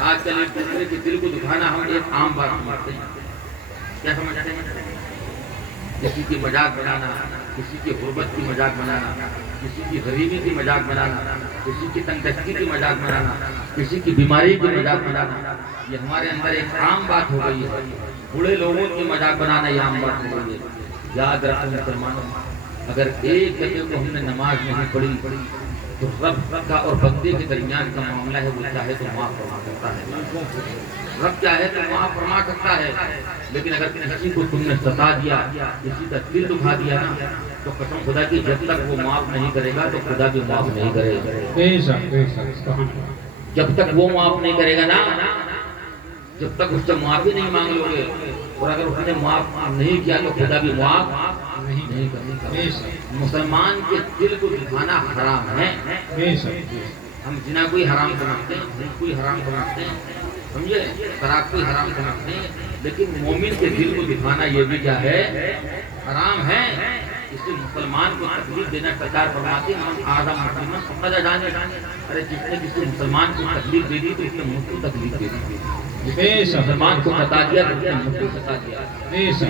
آج کل ایک دوسرے کے دل کو دکھانا ہم ایک عام بات سمجھتے ہیں. کیا سمجھتے ہیں؟ کسی کی مذاق بنانا، کسی کی غربت کی مذاق بنانا، کسی کی غریبی کی مذاق بنانا، کسی کی تنگ دستی کی مذاق بنانا، کسی کی بیماری کی مذاق بنانا، یہ ہمارے اندر ایک عام بات ہو گئی ہے. بوڑھے لوگوں کی مذاق بنانا یہ عام بات ہو گئی ہے. یاد رکھو مسلمانوں، اگر ایک جگہ کو ہم نے نماز نہیں پڑھی تو رب کا اور بندے کے درمیان کا معاملہ ہے، وہ چاہے تو معاف فرما سکتا ہے. رب چاہے تو معاف فرما سکتا ہے، لیکن اگر کسی کو تم نے ستا دیا، کسی کا دل دکھا دیا نا، تو قسم خدا کی جب تک وہ معاف نہیں کرے گا تو خدا بھی معاف نہیں کرے گا. جب تک وہ معاف نہیں کرے گا نا، جب تک اس سے معافی نہیں مانگ لو گے، اور اگر اس نے معاف نہیں کیا تو خدا بھی معاف نہیں کرے گا. مسلمان کے دل کو دکھانا حرام ہے. ہم زنا کوئی حرام سمجھتے ہیں، دل کوئی حرام سمجھتے ہیں، سمجھے، شراب کوئی حرام سمجھتے ہیں، لیکن مومن کے دل کو دکھانا یہ بھی کیا ہے؟ حرام ہے. اس لیے مسلمان کو تکلیف دینا سرکار فرماتے ہیں ہم آدم مسلمان فقط جانے. ارے جس نے کسی مسلمان کو تکلیف دے دی تو اس نے مجھ کو تکلیف دے دی. مسلمان کو بتا دیا تو اس نے مجھ کو بتا دیا.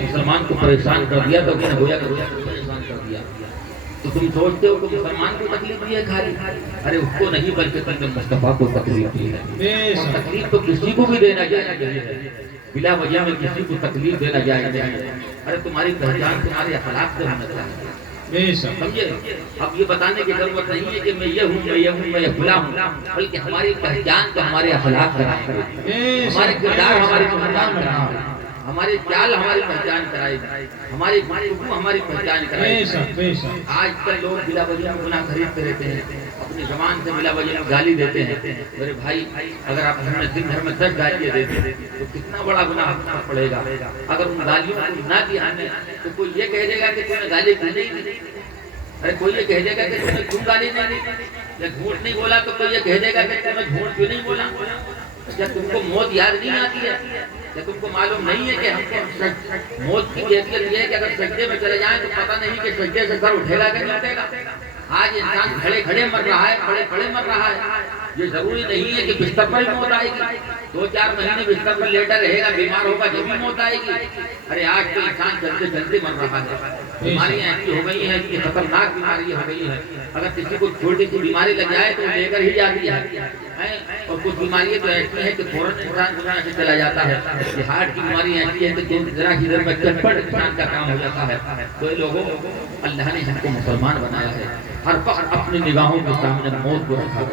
مسلمان کو پریشان کر دیا تو اس نے گویا پریشان کر دیا. تو تم سوچتے ہو کہ مسلمان کو تکلیف دی ہے خالی؟ ارے اس کو نہیں بلکہ تم مصطفیٰ کو تکلیف دی ہے. اور تکلیف تو کسی کو بھی دینا چاہیے، بلا وجہ میں کسی کو تکلیف دینا جائز نہیں. ارے تمہاری پہچان تمہارے اخلاق سے ہونا چاہیے، سمجھے. اب یہ بتانے کی ضرورت نہیں ہے کہ میں یہ ہوں، میں یہ ہوں، میں یہ فلاں ہوں، بلکہ ہماری پہچان تو ہمارے اخلاق کرائے گی، ہمارے کردار ہماری پہچان کرائے گی، ہمارے چال ہماری پہچان کرائے گی، ہماری گفتگو ہماری پہچان کرائے گی. آج کل لوگ بلا وجہ گناہ خریدتے رہتے ہیں، اپنی زبان سے بلا وجہ گالی دیتے ہیں. میرے بھائی، اگر آپ گھر میں دن بھر میں 10 گالیاں دیتے تو کتنا بڑا گناہ پڑے گا. اگر ان گالیوں کو نہ کیا ہم نے تو کوئی یہ کہہ دے گا کہ تم نے گالی کیوں نہیں دی. ارے کوئی یہ کہہ دے گا کہ تم نے کیوں گالی نہیں دی. یا جھوٹ نہیں بولا تو کوئی یہ کہہ دے گا کہ تم نے جھوٹ کیوں نہیں بولا. یا تم کو موت یاد نہیں آتی ہے؟ یا تم کو معلوم نہیں ہے کہ ہم کو موت کی کیفیت یہ ہے کہ اگر سجدے میں چلے جائیں تو پتہ نہیں کہ سجدے سے سر اٹھے گا کہ نہیں اٹھے گا. آج انسان کھڑے کھڑے مر رہا ہے، کھڑے کھڑے مر رہا ہے. یہ ضروری نہیں ہے کہ بستر پر ہی موت آئے گی. 2-4 مہینے بستر پر لیٹا رہے گا، بیمار ہوگا جب بھی موت آئے گی. ارے آج تو انسان چلتے چلتے مر رہا ہے. بیماریاں ایسی ہو گئی ہیں کہ خطرناک بیماری ہو گئی ہے. اگر کسی کو چھوٹی سی بیماری لگ جائے تو لے کر ہی جاتی ہے. اور کچھ بیماریاں تو ایسی ہیں کہ فوراً انسان دنیا سے چلا جاتا ہے. یہ ہارٹ کی بیماری ایسی ہے کہ ذرا کی دیر میں چٹپٹ انسان کا کام ہو جاتا ہے. تو لوگوں، اللہ نے ہم کو مسلمان بنایا ہے. ہر وقت اپنی نگاہوں کے سامنے موت کو رکھا.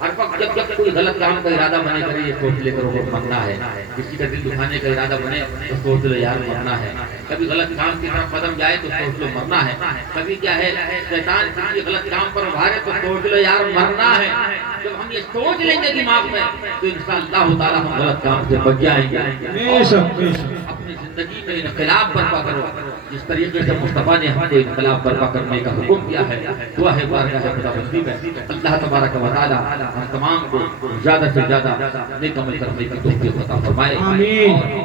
ہر وقت جب کوئی غلط کام کا ارادہ بنے کرے یہ سوچ لے کر وہ مرنا ہے. کسی کا دل دکھانے کا ارادہ بنے تو سوچ لو یار مرنا ہے. کبھی غلط کام کی طرف قدم جائے تو سوچ لو مرنا ہے. کبھی کیا ہے شیطان کسی غلط کام پر ابھارے تو سوچ لو یار مرنا ہے. جب ہم یہ سوچ لیں گے دماغ میں تو انشاءاللہ تعالی ہم غلط کام سے بچ جائیں گے. اپنی زندگی میں انقلاب برپا کرو جس طریقے سے مصطفیٰ نے ہم کو انقلاب برپا کرنے کا حکم کیا ہے. دعا ہے بارگاہ خداوندی میں اللہ تبارک و تعالی ہم تمام کو زیادہ سے زیادہ نیک عمل کرنے کی توفیق عطا فرمائے. اور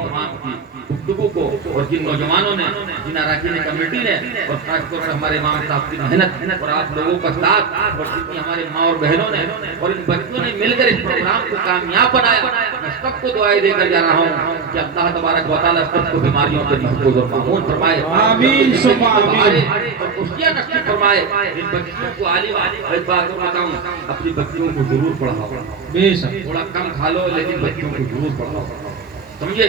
تمام کی گفتگو کو اور جن نوجوانوں نے، جن اراکین کمیٹی نے، اور خاص طور پر ہمارے امام صاحب کی محنت اور آپ لوگوں کا ساتھ، اور جتنی ہمارے ماں اور بہنوں نے اور ان بچوں نے مل کر اس پروگرام کو کامیاب بنایا، میں سب کو دعائیں دے کر جا رہا ہوں کہ اللہ تبارک و تعالیٰ سب کو بیماریوں سے محفوظ اور معمون فرمائے. آمین ثم آمین. اور خوشیاں نصیب فرمائے. ان بچوں کو عالم ایک بات بتاؤں، اپنی بچوں کو ضرور پڑھاؤ. تھوڑا کم کھا لو لیکن بچوں کو ضرور پڑھاؤ. سمجھے،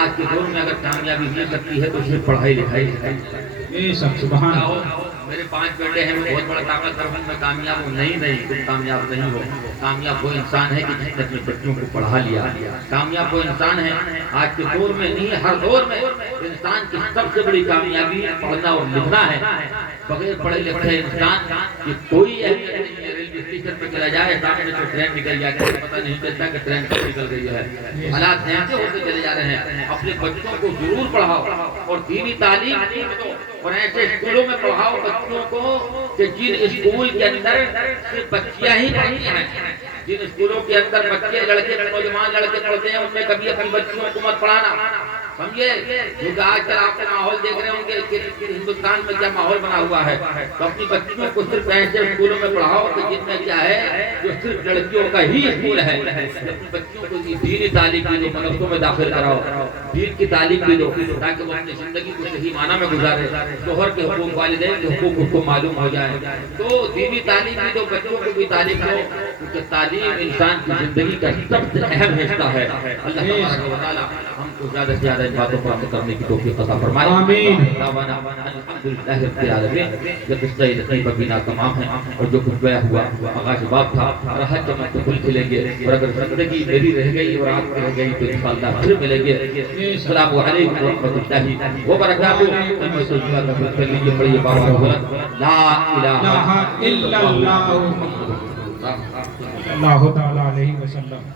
آج کے دور میں اگر کامیابی مل سکتی ہے تو صرف پڑھائی لکھائی سے. سبحان اللہ. میرے 5 بیٹے ہیں، میں بہت بڑا طاقتور ہوں، میں کامیاب ہوں. نہیں، تم کامیاب نہیں ہو. کامیاب وہ انسان ہے کہ جس نے اپنے بچوں کو پڑھا لیا. کامیاب وہ انسان ہے آج کے دور میں نہیں، ہر دور میں انسان کی سب سے بڑی کامیابی پڑھنا اور لکھنا ہے. بغیر پڑھے لکھے انسان کی کوئی اہمیت نہیں ہے. ریلوے اسٹیشن پہ چلا جائے، سامنے سے ٹرین نکل جاتی ہے، پتہ نہیں چلتا کہ ٹرین کب نکل گئی ہے. حالات ایسے ہوتے چلے جا رہے ہیں. اپنے بچوں کو ضرور پڑھاؤ اور دینی تعلیم دو، اور ایسے اسکولوں میں پڑھاؤ بچوں کو کہ جن اسکول کے اندر صرف بچیاں ہی پڑھتی ہیں. جن اسکولوں کے اندر بچے لڑکے، نوجوان لڑکے پڑھتے ہیں، ان میں کبھی اپنی بچیوں کو مت پڑھانا. سمجھے؟ کیونکہ آج کل آپ ماحول دیکھ رہے ہوں گے کہ ہندوستان میں کیا ماحول بنا ہوا ہے. تو اپنی بچیوں کو صرف ایسے اسکولوں میں پڑھاؤ کہ جن میں کیا ہے جو صرف لڑکیوں کا ہی اسکول ہے. اپنی بچیوں کو دینی تعلیم بھی دو, مدرسوں میں داخل کراؤ, دین کی تعلیم بھی دو تاکہ وہ اپنی زندگی کو صحیح معنی میں گزارے, شوہر کے حقوق, والدین کے حقوق اس کو معلوم ہو جائے. تو دینی تعلیم بھی دو, بچوں کو بھی تعلیم دو, کیونکہ تعلیم انسان کی زندگی کا سب سے اہم حصہ ہے. اللہ تبارک و تعالی ہم کو زیادہ سے زیادہ ان باتوں پر عمل کرنے کی توفیق عطا فرمائے. آمین. الحمدللہ رب العالمین. یہ قصہ لطیفہ بینا تمام ہے اور جو کچھ بیان ہوا آغاز باب تھا. اور حج جب ہم کھل کھلیں گے اور اگر زندگی میری رہ گئی اور آپ کی رہ گئی تو انشاءاللہ پھر ملیں گے. السلام علیکم ورحمۃ اللہ وبرکاتہ. میں سجدہ کر لیجیے, پڑھیے بابا بلند لا الہ الا اللہ الا اللہ. اللہ تعالی علیہ وسلم.